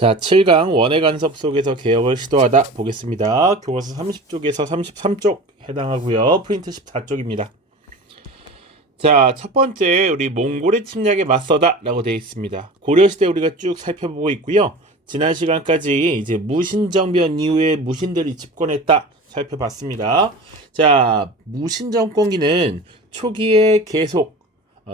자, 7강 원의 간섭 속에서 개혁을 시도하다 보겠습니다. 교과서 30쪽에서 33쪽 해당하고요. 프린트 14쪽입니다. 자, 첫 번째 우리 몽골의 침략에 맞서다 라고 되어 있습니다. 고려시대 우리가 쭉 살펴보고 있고요. 지난 시간까지 이제 무신정변 이후에 무신들이 집권했다 살펴봤습니다. 자, 무신정권기는 초기에 계속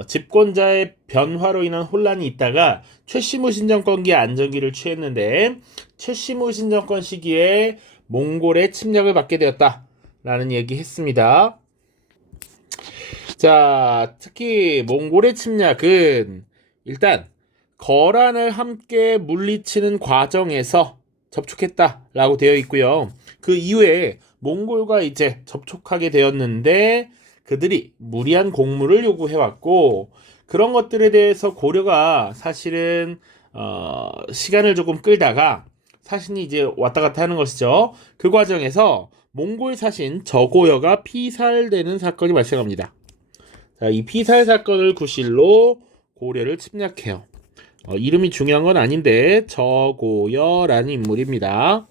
집권자의 변화로 인한 혼란이 있다가 최씨무신 정권기의 안정기를 취했는데 최씨무신 정권 시기에 몽골의 침략을 받게 되었다라는 얘기 했습니다. 자, 특히 몽골의 침략은 일단 거란을 함께 물리치는 과정에서 접촉했다라고 되어 있고요. 그 이후에 몽골과 이제 접촉하게 되었는데 그들이 무리한 공무를 요구해왔고 그런 것들에 대해서 고려가 사실은 시간을 조금 끌다가 사신이 이제 왔다 갔다 하는 것이죠. 그 과정에서 몽골 사신 저고여가 피살되는 사건이 발생합니다. 자, 이 피살 사건을 구실로 고려를 침략해요. 이름이 중요한 건 아닌데 저고여라는 인물입니다.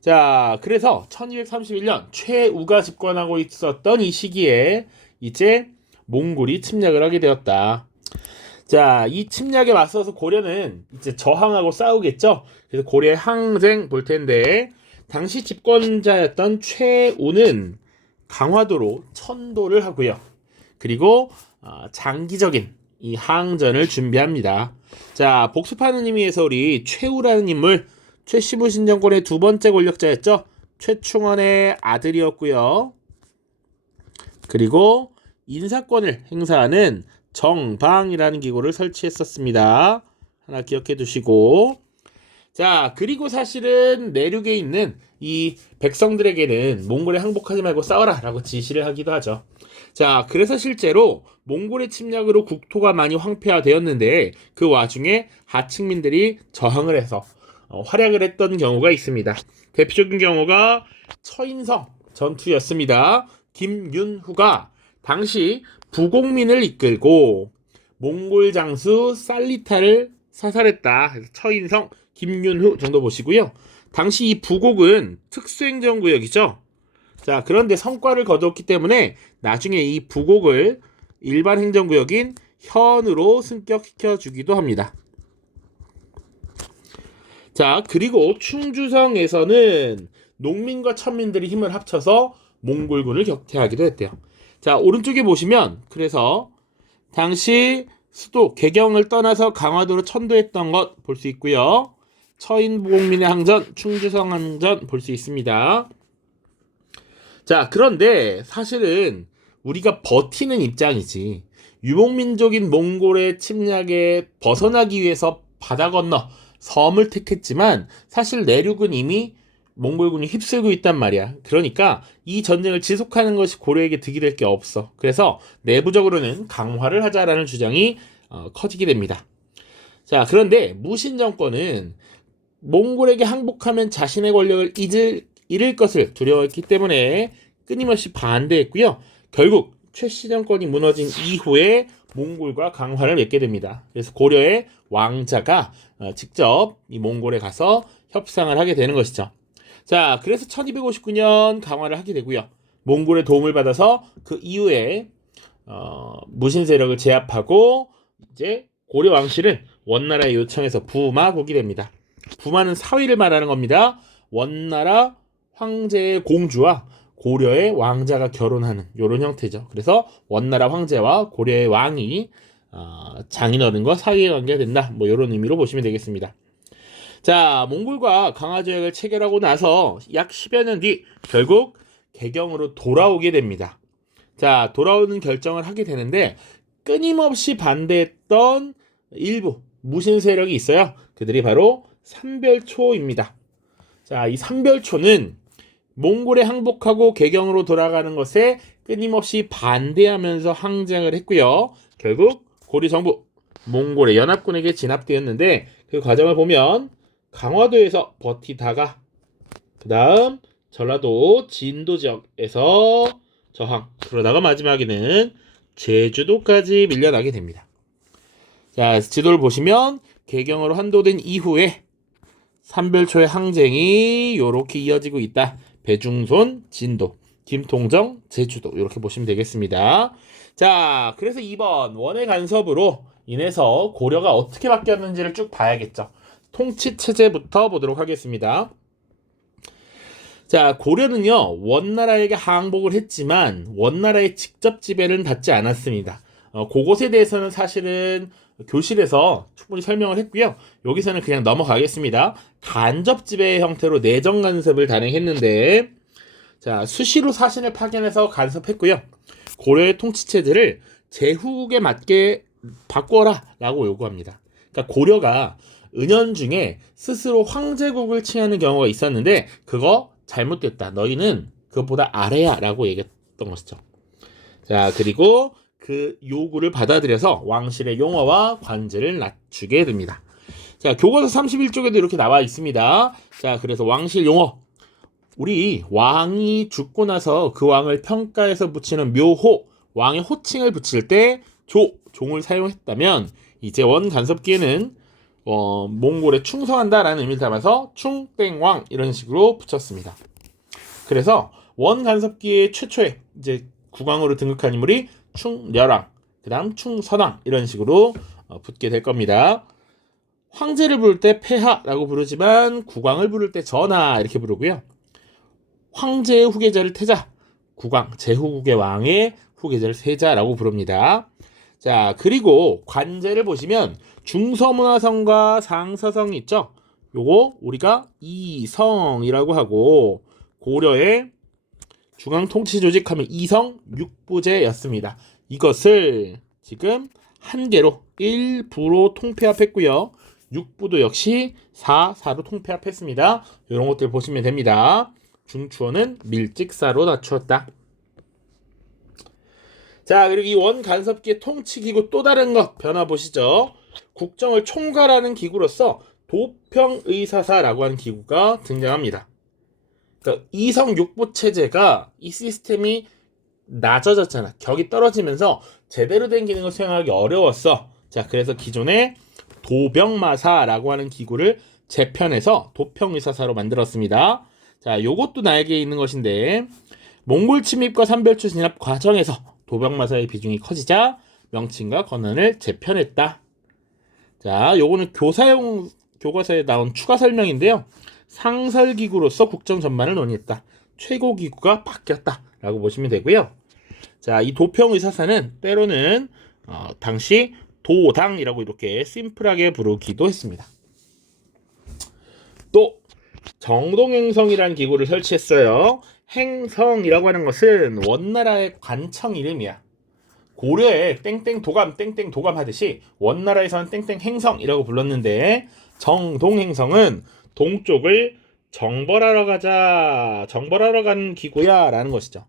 자, 그래서 1231년 최우가 집권하고 있었던 이 시기에 이제 몽골이 침략을 하게 되었다. 자, 이 침략에 맞서서 고려는 이제 저항하고 싸우겠죠. 그래서 고려의 항쟁 볼 텐데 당시 집권자였던 최우는 강화도로 천도를 하고요. 그리고 장기적인 이 항전을 준비합니다. 자, 복습하는 의미에서 우리 최우라는 인물 최씨무신 정권의 두 번째 권력자였죠. 최충원의 아들이었고요. 그리고 인사권을 행사하는 정방이라는 기구를 설치했었습니다. 하나 기억해 두시고. 자, 그리고 사실은 내륙에 있는 이 백성들에게는 몽골에 항복하지 말고 싸워라 라고 지시를 하기도 하죠. 자, 그래서 실제로 몽골의 침략으로 국토가 많이 황폐화되었는데 그 와중에 하층민들이 저항을 해서 활약을 했던 경우가 있습니다. 대표적인 경우가 처인성 전투였습니다. 김윤후가 당시 부곡민을 이끌고 몽골 장수 살리타를 사살했다. 처인성 김윤후 정도 보시고요. 당시 이 부곡은 특수행정구역이죠. 자, 그런데 성과를 거두었기 때문에 나중에 이 부곡을 일반 행정구역인 현으로 승격시켜 주기도 합니다. 자, 그리고 충주성에서는 농민과 천민들이 힘을 합쳐서 몽골군을 격퇴하기도 했대요. 자, 오른쪽에 보시면 그래서 당시 수도 개경을 떠나서 강화도로 천도했던 것 볼 수 있고요. 처인부곡민의 항전, 충주성 항전 볼 수 있습니다. 자, 그런데 사실은 우리가 버티는 입장이지 유목민족인 몽골의 침략에 벗어나기 위해서 바다 건너 섬을 택했지만 사실 내륙은 이미 몽골군이 휩쓸고 있단 말이야. 그러니까 이 전쟁을 지속하는 것이 고려에게 득이 될 게 없어. 그래서 내부적으로는 강화를 하자라는 주장이 커지게 됩니다. 자, 그런데 무신 정권은 몽골에게 항복하면 자신의 권력을 잃을 것을 두려워했기 때문에 끊임없이 반대했고요. 결국 최씨 정권이 무너진 이후에 몽골과 강화를 맺게 됩니다. 그래서 고려의 왕자가 직접 이 몽골에 가서 협상을 하게 되는 것이죠. 자, 그래서 1259년 강화를 하게 되고요. 몽골의 도움을 받아서 그 이후에 무신 세력을 제압하고 이제 고려 왕실은 원나라의 요청에서 부마국이 됩니다. 부마는 사위를 말하는 겁니다. 원나라 황제의 공주와 고려의 왕자가 결혼하는 이런 형태죠. 그래서 원나라 황제와 고려의 왕이 장인어른과 사위의 관계가 된다. 뭐 이런 의미로 보시면 되겠습니다. 자, 몽골과 강화조약을 체결하고 나서 약 10여 년 뒤 결국 개경으로 돌아오게 됩니다. 자, 돌아오는 결정을 하게 되는데 끊임없이 반대했던 일부 무신 세력이 있어요. 그들이 바로 삼별초입니다. 자, 이 삼별초는 몽골에 항복하고 개경으로 돌아가는 것에 끊임없이 반대하면서 항쟁을 했고요. 결국 고려 정부 몽골의 연합군에게 진압되었는데 그 과정을 보면 강화도에서 버티다가 그 다음 전라도 진도 지역에서 저항, 그러다가 마지막에는 제주도까지 밀려나게 됩니다. 자, 지도를 보시면 개경으로 한도된 이후에 삼별초의 항쟁이 요렇게 이어지고 있다. 배중손, 진도, 김통정, 제주도 이렇게 보시면 되겠습니다. 자, 그래서 2번 원의 간섭으로 인해서 고려가 어떻게 바뀌었는지를 쭉 봐야겠죠. 통치체제부터 보도록 하겠습니다. 자, 고려는요, 원나라에게 항복을 했지만 원나라의 직접 지배는 받지 않았습니다. 그것에 대해서는 사실은 교실에서 충분히 설명을 했고요. 여기서는 그냥 넘어가겠습니다. 간접 지배의 형태로 내정 간섭을 단행했는데, 자, 수시로 사신을 파견해서 간섭했고요. 고려의 통치체제를 제후국에 맞게 바꿔라 라고 요구합니다. 그러니까 고려가 은연중에 스스로 황제국을 칭하는 경우가 있었는데 그거 잘못됐다. 너희는 그것보다 아래야 라고 얘기했던 것이죠. 자, 그리고 그 요구를 받아들여서 왕실의 용어와 관제를 낮추게 됩니다. 자, 교과서 31쪽에도 이렇게 나와 있습니다. 자, 그래서 왕실 용어. 우리 왕이 죽고 나서 그 왕을 평가해서 붙이는 묘호, 왕의 호칭을 붙일 때 종을 사용했다면 이제 원 간섭기에는 몽골에 충성한다라는 의미를 담아서 충땡왕 이런 식으로 붙였습니다. 그래서 원 간섭기의 최초의 이제 국왕으로 등극한 인물이 충렬왕, 그다음 충선왕 이런 식으로 붙게 될 겁니다. 황제를 부를 때 폐하라고 부르지만 국왕을 부를 때 전하 이렇게 부르고요. 황제의 후계자를 태자, 국왕, 제후국의 왕의 후계자를 세자라고 부릅니다. 자, 그리고 관제를 보시면 중서문화성과 상서성이 있죠. 요거 우리가 이성이라고 하고 고려의 중앙통치조직 하면 이성 육부제였습니다. 이것을 지금 한 개로 1부로 통폐합했고요. 육부도 역시 4로 통폐합했습니다. 이런 것들 보시면 됩니다. 중추어는 밀직사로 낮추었다. 자, 그리고 이 원 간섭기의 통치기구 또 다른 것 변화 보시죠. 국정을 총괄하는 기구로서 도평의사사라고 하는 기구가 등장합니다. 그러니까 이성 육부 체제가 이 시스템이 낮아졌잖아. 격이 떨어지면서 제대로 된 기능을 수행하기 어려웠어. 자, 그래서 기존의 도병마사라고 하는 기구를 재편해서 도평의사사로 만들었습니다. 자, 요것도 나에게 있는 것인데 몽골 침입과 삼별초 진압 과정에서 도병마사의 비중이 커지자 명칭과 권한을 재편했다. 자, 요거는 교과서에 나온 추가 설명인데요. 상설기구로서 국정 전반을 논의했다. 최고기구가 바뀌었다 라고 보시면 되고요. 자, 이 도평의사사는 때로는 당시 도당이라고 이렇게 심플하게 부르기도 했습니다. 또 정동행성이라는 기구를 설치했어요. 행성이라고 하는 것은 원나라의 관청 이름이야. 고려에 땡땡 도감 땡땡 도감 하듯이 원나라에서는 땡땡 행성이라고 불렀는데 정동행성은 동쪽을 정벌하러 가는 기구야 라는 것이죠.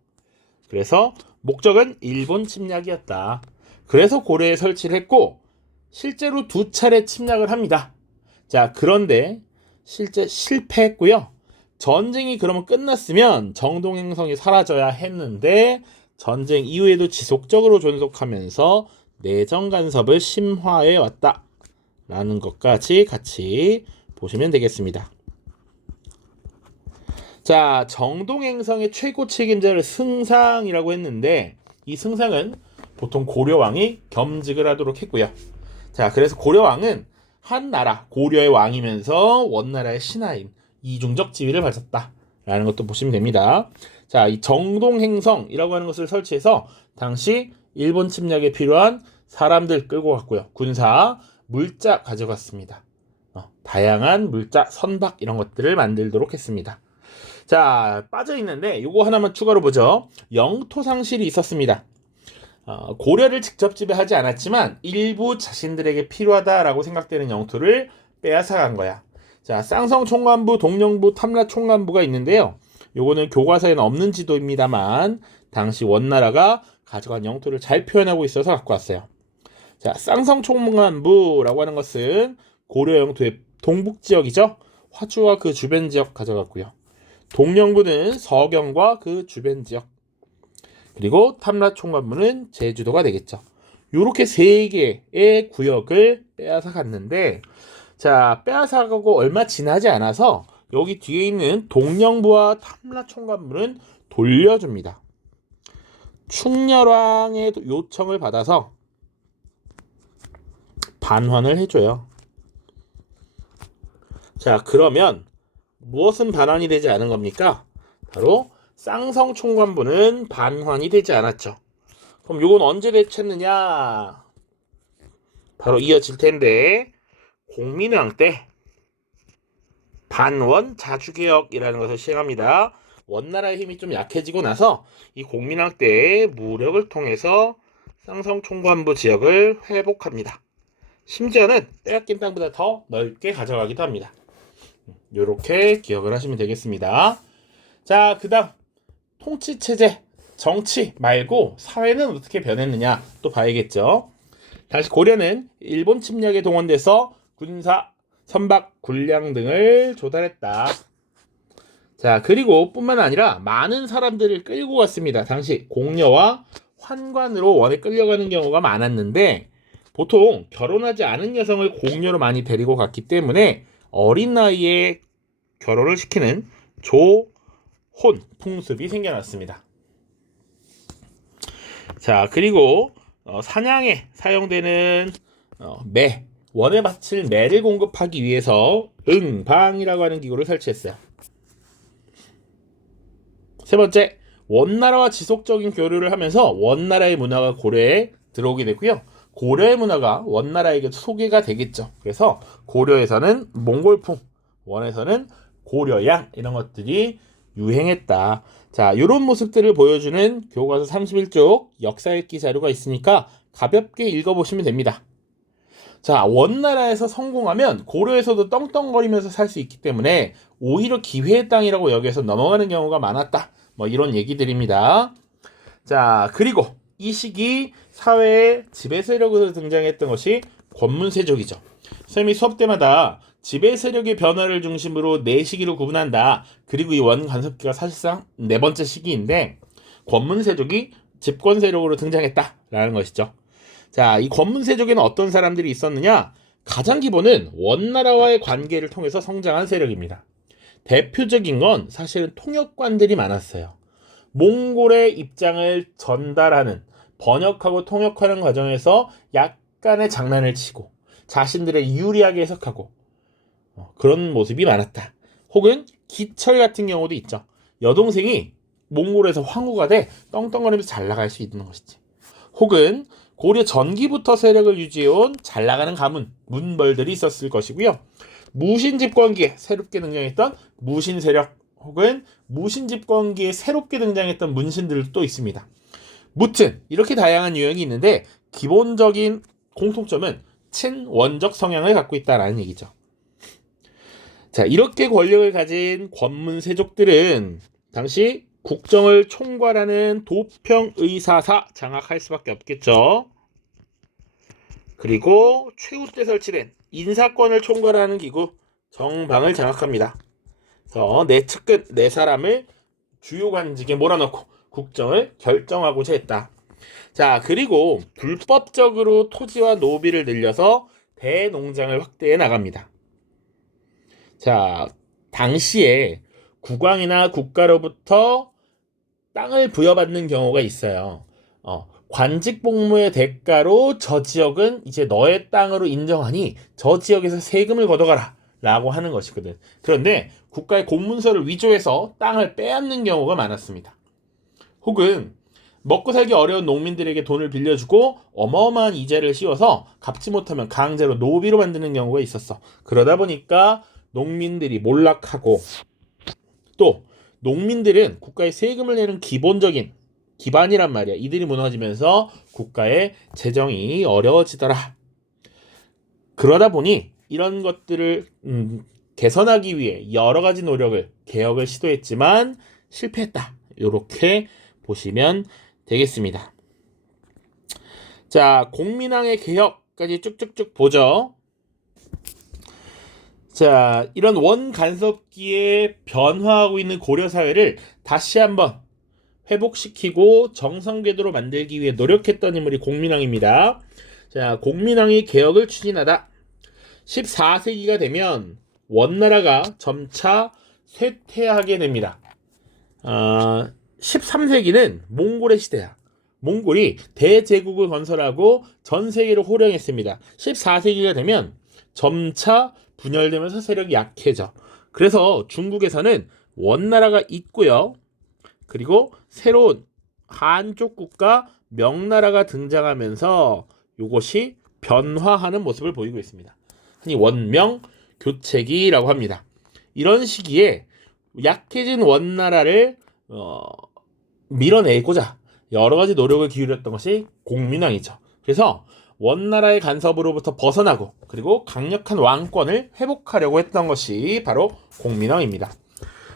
그래서 목적은 일본 침략이었다. 그래서 고려에 설치를 했고 실제로 2차례 침략을 합니다. 자, 그런데 실제 실패했고요. 전쟁이 그러면 끝났으면 정동행성이 사라져야 했는데 전쟁 이후에도 지속적으로 존속하면서 내정 간섭을 심화해 왔다 라는 것까지 같이 보시면 되겠습니다. 자, 정동행성의 최고 책임자를 승상이라고 했는데 이 승상은 보통 고려왕이 겸직을 하도록 했고요. 자, 그래서 고려왕은 한 나라 고려의 왕이면서 원나라의 신하인 이중적 지위를 가졌다 라는 것도 보시면 됩니다. 자, 이 정동행성이라고 하는 것을 설치해서 당시 일본 침략에 필요한 사람들 끌고 갔고요. 군사, 물자 가져갔습니다. 다양한 물자, 선박 이런 것들을 만들도록 했습니다. 자, 빠져있는데 요거 하나만 추가로 보죠. 영토 상실이 있었습니다. 고려를 직접 지배하지 않았지만 일부 자신들에게 필요하다라고 생각되는 영토를 빼앗아간 거야. 자, 쌍성 총관부, 동령부, 탐라 총관부가 있는데요. 요거는 교과서에는 없는 지도입니다만 당시 원나라가 가져간 영토를 잘 표현하고 있어서 갖고 왔어요. 자, 쌍성 총관부라고 하는 것은 고려 영토의 동북 지역이죠. 화주와 그 주변 지역 가져갔고요. 동령부는 서경과 그 주변 지역. 그리고 탐라 총관부는 제주도가 되겠죠. 요렇게 3개의 구역을 빼앗아 갔는데 자, 빼앗아가고 얼마 지나지 않아서 여기 뒤에 있는 동령부와 탐라총관부는 돌려줍니다. 충렬왕의 요청을 받아서 반환을 해줘요. 자, 그러면 무엇은 반환이 되지 않은 겁니까? 바로 쌍성총관부는 반환이 되지 않았죠. 그럼 요건 언제 대체했느냐? 바로 이어질 텐데 공민왕 때 반원 자주개혁이라는 것을 시행합니다. 원나라의 힘이 좀 약해지고 나서 이 공민왕 때 무력을 통해서 쌍성총관부 지역을 회복합니다. 심지어는 빼앗긴 땅보다 더 넓게 가져가기도 합니다. 이렇게 기억을 하시면 되겠습니다. 자, 그 다음 통치체제, 정치 말고 사회는 어떻게 변했느냐 또 봐야겠죠. 다시 고려는 일본 침략에 동원돼서 군사, 선박, 군량 등을 조달했다. 자, 그리고 뿐만 아니라 많은 사람들을 끌고 갔습니다. 당시 공녀와 환관으로 원에 끌려가는 경우가 많았는데 보통 결혼하지 않은 여성을 공녀로 많이 데리고 갔기 때문에 어린 나이에 결혼을 시키는 조혼 풍습이 생겨났습니다. 자, 그리고 사냥에 사용되는 매, 원에 바칠 매를 공급하기 위해서 응방이라고 하는 기구를 설치했어요. 세 번째, 원나라와 지속적인 교류를 하면서 원나라의 문화가 고려에 들어오게 됐고요. 고려의 문화가 원나라에게 소개가 되겠죠. 그래서 고려에서는 몽골풍, 원에서는 고려양 이런 것들이 유행했다. 자, 이런 모습들을 보여주는 교과서 31쪽 역사 읽기 자료가 있으니까 가볍게 읽어보시면 됩니다. 자, 원나라에서 성공하면 고려에서도 떵떵거리면서 살 수 있기 때문에 오히려 기회의 땅이라고 여기서 넘어가는 경우가 많았다. 뭐 이런 얘기들입니다. 자, 그리고 이 시기 사회에 지배 세력으로 등장했던 것이 권문세족이죠. 선생님이 수업 때마다 지배 세력의 변화를 중심으로 네 시기로 구분한다. 그리고 이 원간섭기가 사실상 네 번째 시기인데 권문세족이 집권 세력으로 등장했다라는 것이죠. 자, 이 권문세족에는 어떤 사람들이 있었느냐? 가장 기본은 원나라와의 관계를 통해서 성장한 세력입니다. 대표적인 건 사실은 통역관들이 많았어요. 몽골의 입장을 전달하는, 번역하고 통역하는 과정에서 약간의 장난을 치고 자신들의 유리하게 해석하고 그런 모습이 많았다. 혹은 기철 같은 경우도 있죠. 여동생이 몽골에서 황후가 돼 떵떵거리면서 잘 나갈 수 있는 것이지. 혹은 고려 전기부터 세력을 유지해온 잘 나가는 가문, 문벌들이 있었을 것이고요. 무신 집권기에 새롭게 등장했던 무신 세력 혹은 무신 집권기에 새롭게 등장했던 문신들도 또 있습니다. 무튼 이렇게 다양한 유형이 있는데 기본적인 공통점은 친원적 성향을 갖고 있다는 얘기죠. 자, 이렇게 권력을 가진 권문세족들은 당시 국정을 총괄하는 도평의사사 장악할 수밖에 없겠죠. 그리고 최후 때 설치된 인사권을 총괄하는 기구 정방을 장악합니다. 그래서 네 측근 네 사람을 주요 관직에 몰아넣고 국정을 결정하고자 했다. 자, 그리고 불법적으로 토지와 노비를 늘려서 대농장을 확대해 나갑니다. 자, 당시에 국왕이나 국가로부터 땅을 부여받는 경우가 있어요. 관직 복무의 대가로 저 지역은 이제 너의 땅으로 인정하니 저 지역에서 세금을 걷어가라 라고 하는 것이거든. 그런데 국가의 공문서를 위조해서 땅을 빼앗는 경우가 많았습니다. 혹은 먹고 살기 어려운 농민들에게 돈을 빌려주고 어마어마한 이자를 씌워서 갚지 못하면 강제로 노비로 만드는 경우가 있었어. 그러다 보니까 농민들이 몰락하고 또 농민들은 국가에 세금을 내는 기본적인 기반이란 말이야. 이들이 무너지면서 국가의 재정이 어려워지더라. 그러다 보니 이런 것들을 개선하기 위해 여러 가지 노력을 개혁을 시도했지만 실패했다. 이렇게 보시면 되겠습니다. 자, 공민왕의 개혁까지 쭉쭉쭉 보죠. 자, 이런 원간섭기에 변화하고 있는 고려 사회를 다시 한번 회복시키고 정상궤도로 만들기 위해 노력했던 인물이 공민왕입니다. 자, 공민왕이 개혁을 추진하다. 14세기가 되면 원나라가 점차 쇠퇴하게 됩니다. 13세기는 몽골의 시대야. 몽골이 대제국을 건설하고 전 세계를 호령했습니다. 14세기가 되면 점차 분열되면서 세력이 약해져. 그래서 중국에서는 원나라가 있고요. 그리고 새로운 한족 국가 명나라가 등장하면서 이것이 변화하는 모습을 보이고 있습니다. 흔히 원명 교체기라고 합니다. 이런 시기에 약해진 원나라를 밀어내고자 여러 가지 노력을 기울였던 것이 공민왕이죠. 그래서 원나라의 간섭으로부터 벗어나고 그리고 강력한 왕권을 회복하려고 했던 것이 바로 공민왕입니다.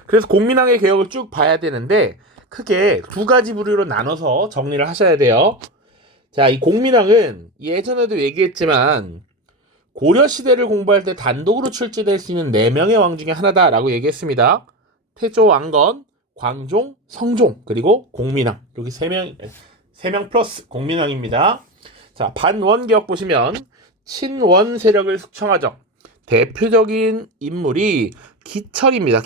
그래서 공민왕의 개혁을 쭉 봐야 되는데 크게 두 가지 부류로 나눠서 정리를 하셔야 돼요. 자, 이 공민왕은 예전에도 얘기했지만 고려시대를 공부할 때 단독으로 출제될 수 있는 4명의 왕 중에 하나다라고 얘기했습니다. 태조 왕건, 광종, 성종, 그리고 공민왕. 여기 3명 플러스 공민왕입니다. 자, 반원기역 보시면 친원 세력을 숙청하죠. 대표적인 인물이 기철입니다.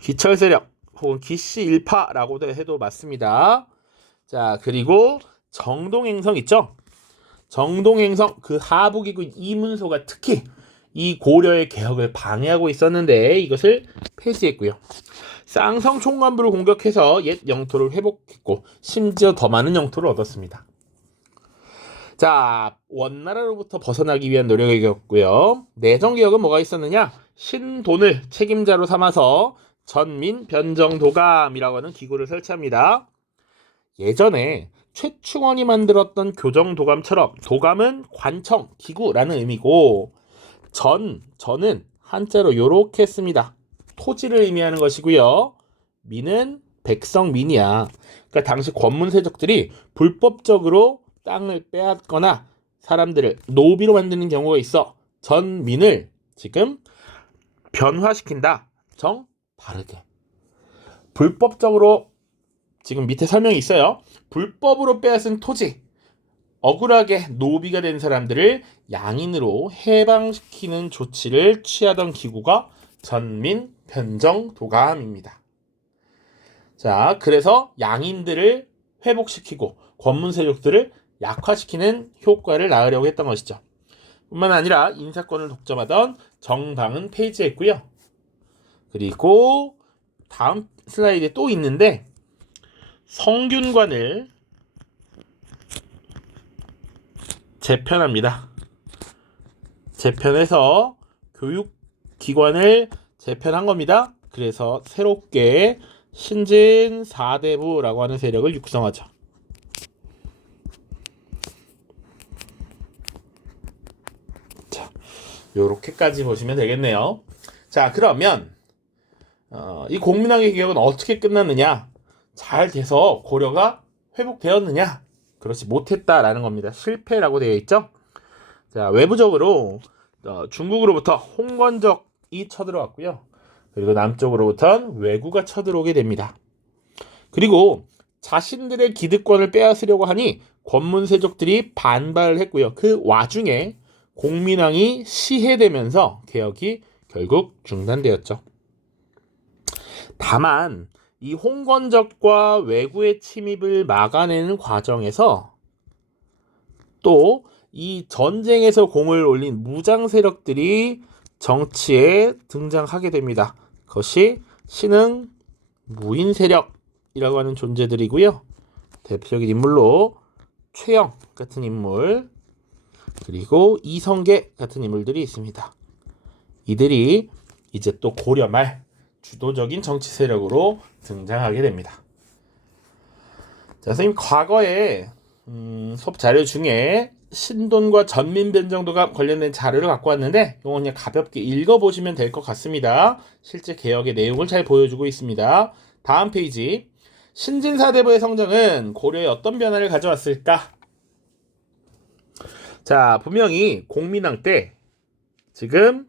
기철 세력 혹은 기씨 일파라고도 해도 맞습니다. 자, 그리고 정동행성 있죠? 정동행성 그 하부기군 이문소가 특히 이 고려의 개혁을 방해하고 있었는데 이것을 폐지했고요. 쌍성 총관부를 공격해서 옛 영토를 회복했고 심지어 더 많은 영토를 얻었습니다. 자, 원나라로부터 벗어나기 위한 노력이었고요. 내정개혁은 뭐가 있었느냐? 신돈을 책임자로 삼아서 전민 변정도감이라고 하는 기구를 설치합니다. 예전에 최충원이 만들었던 교정도감처럼 도감은 관청, 기구라는 의미고 전은 한자로 요렇게 씁니다. 토지를 의미하는 것이고요. 민은 백성민이야. 그러니까 당시 권문세족들이 불법적으로 땅을 빼앗거나 사람들을 노비로 만드는 경우가 있어. 전민을 지금 변화시킨다. 바르게. 불법적으로 지금 밑에 설명이 있어요. 불법으로 빼앗은 토지, 억울하게 노비가 된 사람들을 양인으로 해방시키는 조치를 취하던 기구가 전민 변정도감입니다. 자, 그래서 양인들을 회복시키고 권문 세력들을 약화시키는 효과를 낳으려고 했던 것이죠. 뿐만 아니라 인사권을 독점하던 정당은 폐지했고요. 그리고 다음 슬라이드에 또 있는데 성균관을 재편합니다. 재편해서 교육기관을 재편한 겁니다. 그래서 새롭게 신진사대부라고 하는 세력을 육성하죠. 자, 요렇게까지 보시면 되겠네요. 자, 그러면 이 공민왕의 개혁은 어떻게 끝났느냐? 잘 돼서 고려가 회복되었느냐? 그렇지 못했다라는 겁니다. 실패라고 되어 있죠. 자, 외부적으로 중국으로부터 홍건적이 쳐들어왔고요. 그리고 남쪽으로부터는 왜구가 쳐들어오게 됩니다. 그리고 자신들의 기득권을 빼앗으려고 하니 권문세족들이 반발을 했고요. 그 와중에 공민왕이 시해되면서 개혁이 결국 중단되었죠. 다만 이 홍건적과 왜구의 침입을 막아내는 과정에서 또 이 전쟁에서 공을 올린 무장 세력들이 정치에 등장하게 됩니다. 그것이 신흥 무인 세력이라고 하는 존재들이고요. 대표적인 인물로 최영 같은 인물, 그리고 이성계 같은 인물들이 있습니다. 이들이 이제 또 고려 말 주도적인 정치 세력으로 등장하게 됩니다. 자, 선생님 과거에 수업 자료 중에 신돈과 전민변정도가 관련된 자료를 갖고 왔는데 이거 그냥 가볍게 읽어보시면 될 것 같습니다. 실제 개혁의 내용을 잘 보여주고 있습니다. 다음 페이지. 신진사대부의 성장은 고려에 어떤 변화를 가져왔을까? 자, 분명히 공민왕 때 지금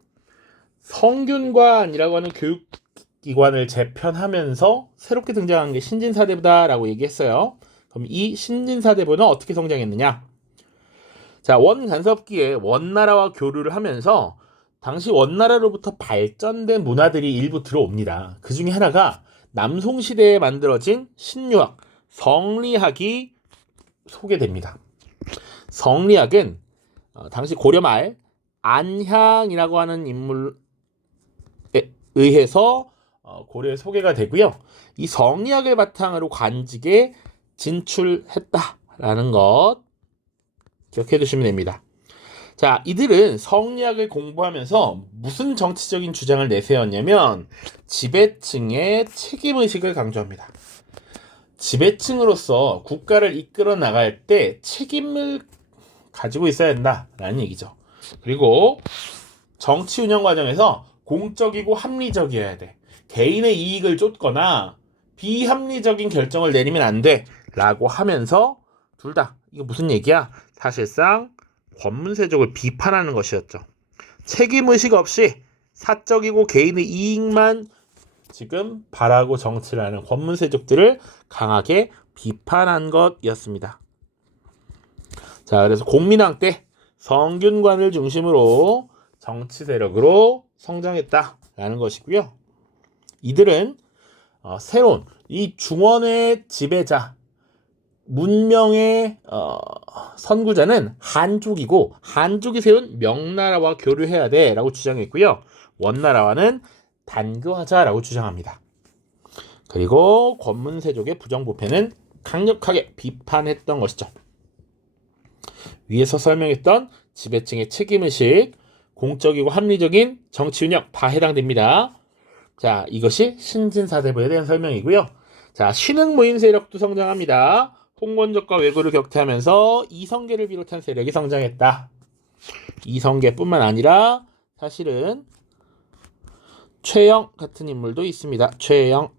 성균관이라고 하는 교육기관을 재편하면서 새롭게 등장한 게 신진사대부다라고 얘기했어요. 그럼 이 신진사대부는 어떻게 성장했느냐? 자, 원간섭기에 원나라와 교류를 하면서 당시 원나라로부터 발전된 문화들이 일부 들어옵니다. 그 중에 하나가 남송시대에 만들어진 신유학, 성리학이 소개됩니다. 성리학은 당시 고려 말 안향이라고 하는 인물에 의해서 고려에 소개가 되고요. 이 성리학을 바탕으로 관직에 진출했다라는 것 기억해 두시면 됩니다. 자, 이들은 성리학을 공부하면서 무슨 정치적인 주장을 내세웠냐면 지배층의 책임의식을 강조합니다. 지배층으로서 국가를 이끌어 나갈 때 책임을 가지고 있어야 된다라는 얘기죠. 그리고 정치 운영 과정에서 공적이고 합리적이어야 돼. 개인의 이익을 쫓거나 비합리적인 결정을 내리면 안 돼 라고 하면서 둘 다 이거 무슨 얘기야? 사실상 권문세족을 비판하는 것이었죠. 책임의식 없이 사적이고 개인의 이익만 지금 바라고 정치를 하는 권문세족들을 강하게 비판한 것이었습니다. 자, 그래서 공민왕 때 성균관을 중심으로 정치 세력으로 성장했다라는 것이고요. 이들은 새로운 이 중원의 지배자, 문명의 선구자는 한족이고 한족이 세운 명나라와 교류해야 돼라고 주장했고요. 원나라와는 단교하자라고 주장합니다. 그리고 권문세족의 부정부패는 강력하게 비판했던 것이죠. 위에서 설명했던 지배층의 책임의식, 공적이고 합리적인 정치 운영 다 해당됩니다. 자, 이것이 신진사대부에 대한 설명이고요. 자, 신흥무인 세력도 성장합니다. 홍건적과 왜구를 격퇴하면서 이성계를 비롯한 세력이 성장했다. 이성계뿐만 아니라 사실은 최영 같은 인물도 있습니다. 최영.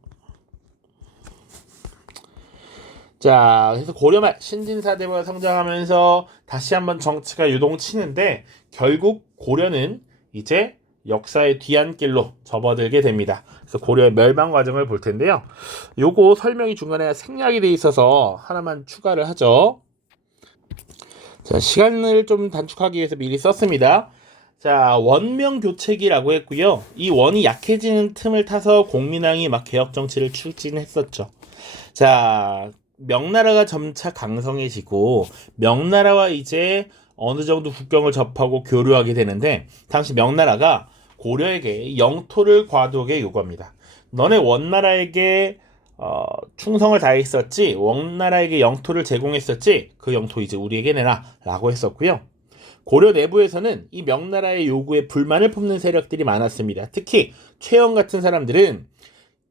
자, 그래서 고려말 신진사대부가 성장하면서 다시 한번 정치가 요동치는데 결국 고려는 이제 역사의 뒤안길로 접어들게 됩니다. 그래서 고려의 멸망 과정을 볼 텐데요. 요거 설명이 중간에 생략이 돼 있어서 하나만 추가를 하죠. 자, 시간을 좀 단축하기 위해서 미리 썼습니다. 자, 원명교체기라고 했고요. 이 원이 약해지는 틈을 타서 공민왕이 막 개혁 정치를 추진했었죠. 자, 명나라가 점차 강성해지고 명나라와 이제 어느 정도 국경을 접하고 교류하게 되는데 당시 명나라가 고려에게 영토를 과도하게 요구합니다. 너네 원나라에게 충성을 다했었지, 원나라에게 영토를 제공했었지, 그 영토 이제 우리에게 내놔 라고 했었고요. 고려 내부에서는 이 명나라의 요구에 불만을 품는 세력들이 많았습니다. 특히 최영 같은 사람들은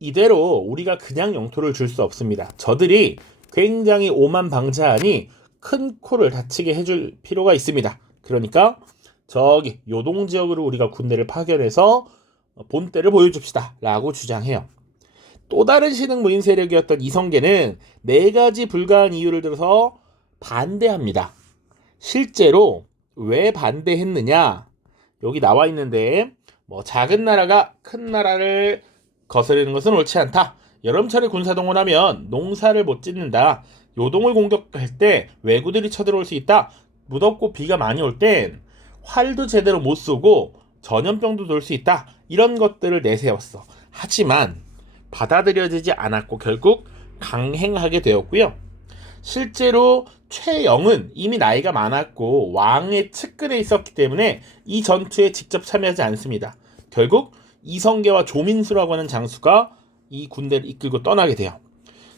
이대로 우리가 그냥 영토를 줄 수 없습니다. 저들이 굉장히 오만방자하니 큰 코를 다치게 해줄 필요가 있습니다. 그러니까 저기 요동지역으로 우리가 군대를 파견해서 본때를 보여줍시다 라고 주장해요. 또 다른 신흥무인 세력이었던 이성계는 4가지 불가한 이유를 들어서 반대합니다. 실제로 왜 반대했느냐? 여기 나와 있는데 작은 나라가 큰 나라를 거스르는 것은 옳지 않다. 여름철에 군사동원하면 농사를 못 짓는다. 요동을 공격할 때 왜구들이 쳐들어올 수 있다. 무덥고 비가 많이 올 땐 활도 제대로 못 쏘고 전염병도 돌 수 있다. 이런 것들을 내세웠어. 하지만 받아들여지지 않았고 결국 강행하게 되었고요. 실제로 최영은 이미 나이가 많았고 왕의 측근에 있었기 때문에 이 전투에 직접 참여하지 않습니다. 결국 이성계와 조민수라고 하는 장수가 이 군대를 이끌고 떠나게 돼요.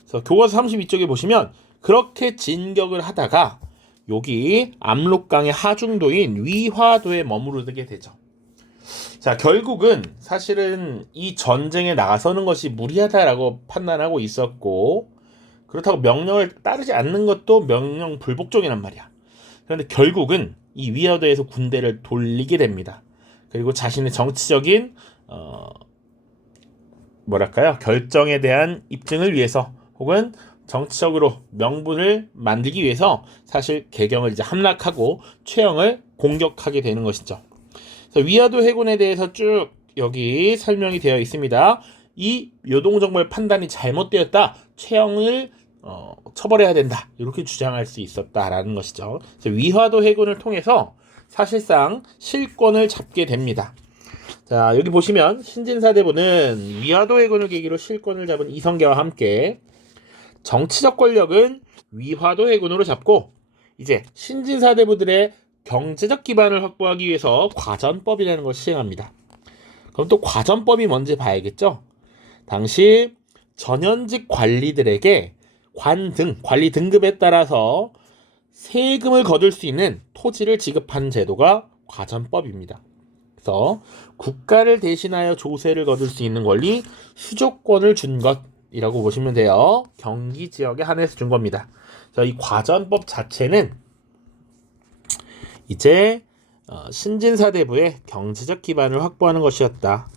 그래서 교과서 32쪽에 보시면 그렇게 진격을 하다가 여기 압록강의 하중도인 위화도에 머무르게 되죠. 자, 결국은 사실은 이 전쟁에 나서는 것이 무리하다라고 판단하고 있었고 그렇다고 명령을 따르지 않는 것도 명령 불복종이란 말이야. 그런데 결국은 이 위화도에서 군대를 돌리게 됩니다. 그리고 자신의 정치적인 결정에 대한 입증을 위해서 혹은 정치적으로 명분을 만들기 위해서 사실 개경을 이제 함락하고 최영을 공격하게 되는 것이죠. 그래서 위화도 해군에 대해서 쭉 여기 설명이 되어 있습니다. 이 요동정벌 판단이 잘못되었다. 최영을 처벌해야 된다 이렇게 주장할 수 있었다라는 것이죠. 위화도 해군을 통해서 사실상 실권을 잡게 됩니다. 자, 여기 보시면 신진사대부는 위화도 해군을 계기로 실권을 잡은 이성계와 함께 정치적 권력은 위화도 해군으로 잡고 이제 신진사대부들의 경제적 기반을 확보하기 위해서 과전법이라는 것을 시행합니다. 그럼 또 과전법이 뭔지 봐야겠죠? 당시 전현직 관리들에게 관리 등급에 따라서 세금을 거둘 수 있는 토지를 지급하는 제도가 과전법입니다. 그래서 국가를 대신하여 조세를 거둘 수 있는 권리, 수조권을 준 것이라고 보시면 돼요. 경기 지역에 한해서 준 겁니다. 자, 이 과전법 자체는 이제 신진사대부의 경제적 기반을 확보하는 것이었다.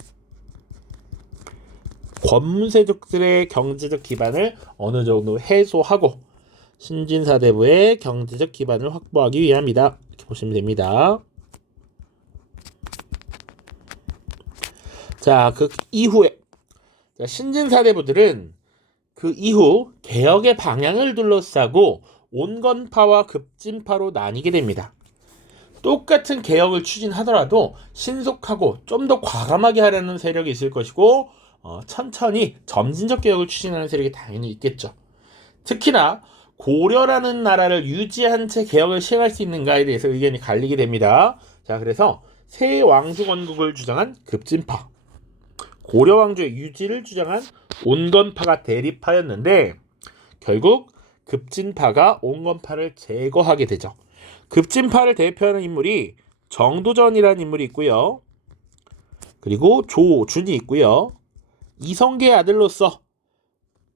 권문세족들의 경제적 기반을 어느 정도 해소하고 신진사대부의 경제적 기반을 확보하기 위함이다. 이렇게 보시면 됩니다. 자, 그 이후에 신진사대부들은 그 이후 개혁의 방향을 둘러싸고 온건파와 급진파로 나뉘게 됩니다. 똑같은 개혁을 추진하더라도 신속하고 좀 더 과감하게 하려는 세력이 있을 것이고 천천히 점진적 개혁을 추진하는 세력이 당연히 있겠죠. 특히나 고려라는 나라를 유지한 채 개혁을 시행할 수 있는가에 대해서 의견이 갈리게 됩니다. 자, 그래서 새 왕조 건국을 주장한 급진파, 고려 왕조의 유지를 주장한 온건파가 대립하였는데 결국 급진파가 온건파를 제거하게 되죠. 급진파를 대표하는 인물이 정도전이라는 인물이 있고요. 그리고 조준이 있고요. 이성계의 아들로서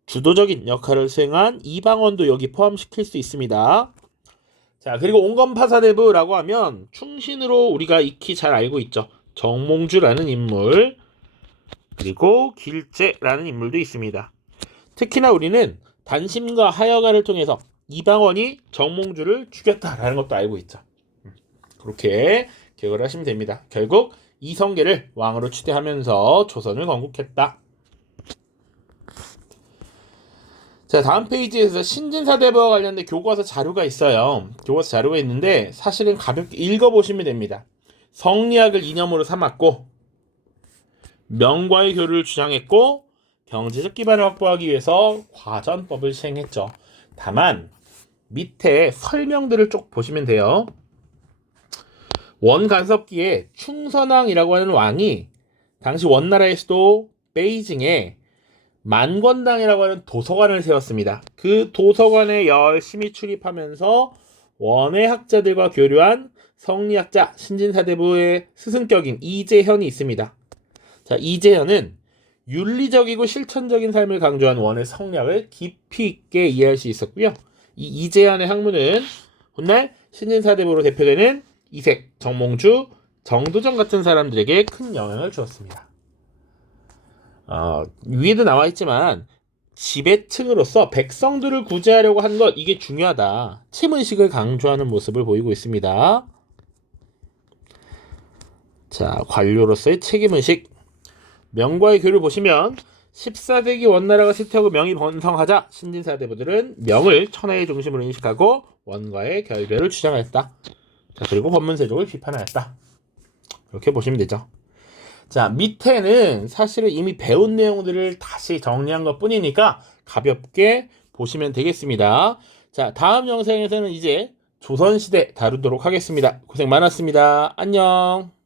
주도적인 역할을 수행한 이방원도 여기 포함시킬 수 있습니다. 자, 그리고 온건파사대부라고 하면 충신으로 우리가 익히 잘 알고 있죠. 정몽주라는 인물, 그리고 길제라는 인물도 있습니다. 특히나 우리는 단심과 하여가를 통해서 이방원이 정몽주를 죽였다라는 것도 알고 있죠. 그렇게 기억을 하시면 됩니다. 결국 이성계를 왕으로 추대하면서 조선을 건국했다. 자, 다음 페이지에서 신진사대부와 관련된 교과서 자료가 있어요. 교과서 자료가 있는데 사실은 가볍게 읽어보시면 됩니다. 성리학을 이념으로 삼았고 명과의 교류를 주장했고 경제적 기반을 확보하기 위해서 과전법을 시행했죠. 다만 밑에 설명들을 쭉 보시면 돼요. 원간섭기에 충선왕이라고 하는 왕이 당시 원나라의 수도 베이징에 만권당이라고 하는 도서관을 세웠습니다. 그 도서관에 열심히 출입하면서 원의 학자들과 교류한 성리학자 신진사대부의 스승격인 이재현이 있습니다. 자, 이재현은 윤리적이고 실천적인 삶을 강조한 원의 성리학을 깊이 있게 이해할 수 있었고요. 이 이재현의 학문은 훗날 신진사대부로 대표되는 이색, 정몽주, 정도전 같은 사람들에게 큰 영향을 주었습니다. 위에도 나와 있지만 지배층으로서 백성들을 구제하려고 한 것, 이게 중요하다. 책임의식을 강조하는 모습을 보이고 있습니다. 자, 관료로서의 책임의식. 명과의 교를 보시면 14세기 원나라가 쇠퇴하고 명이 번성하자 신진사대부들은 명을 천하의 중심으로 인식하고 원과의 결별을 주장하였다. 자, 그리고 권문세족을 비판하였다. 이렇게 보시면 되죠. 자, 밑에는 사실은 이미 배운 내용들을 다시 정리한 것 뿐이니까 가볍게 보시면 되겠습니다. 자, 다음 영상에서는 이제 조선시대 다루도록 하겠습니다. 고생 많았습니다. 안녕.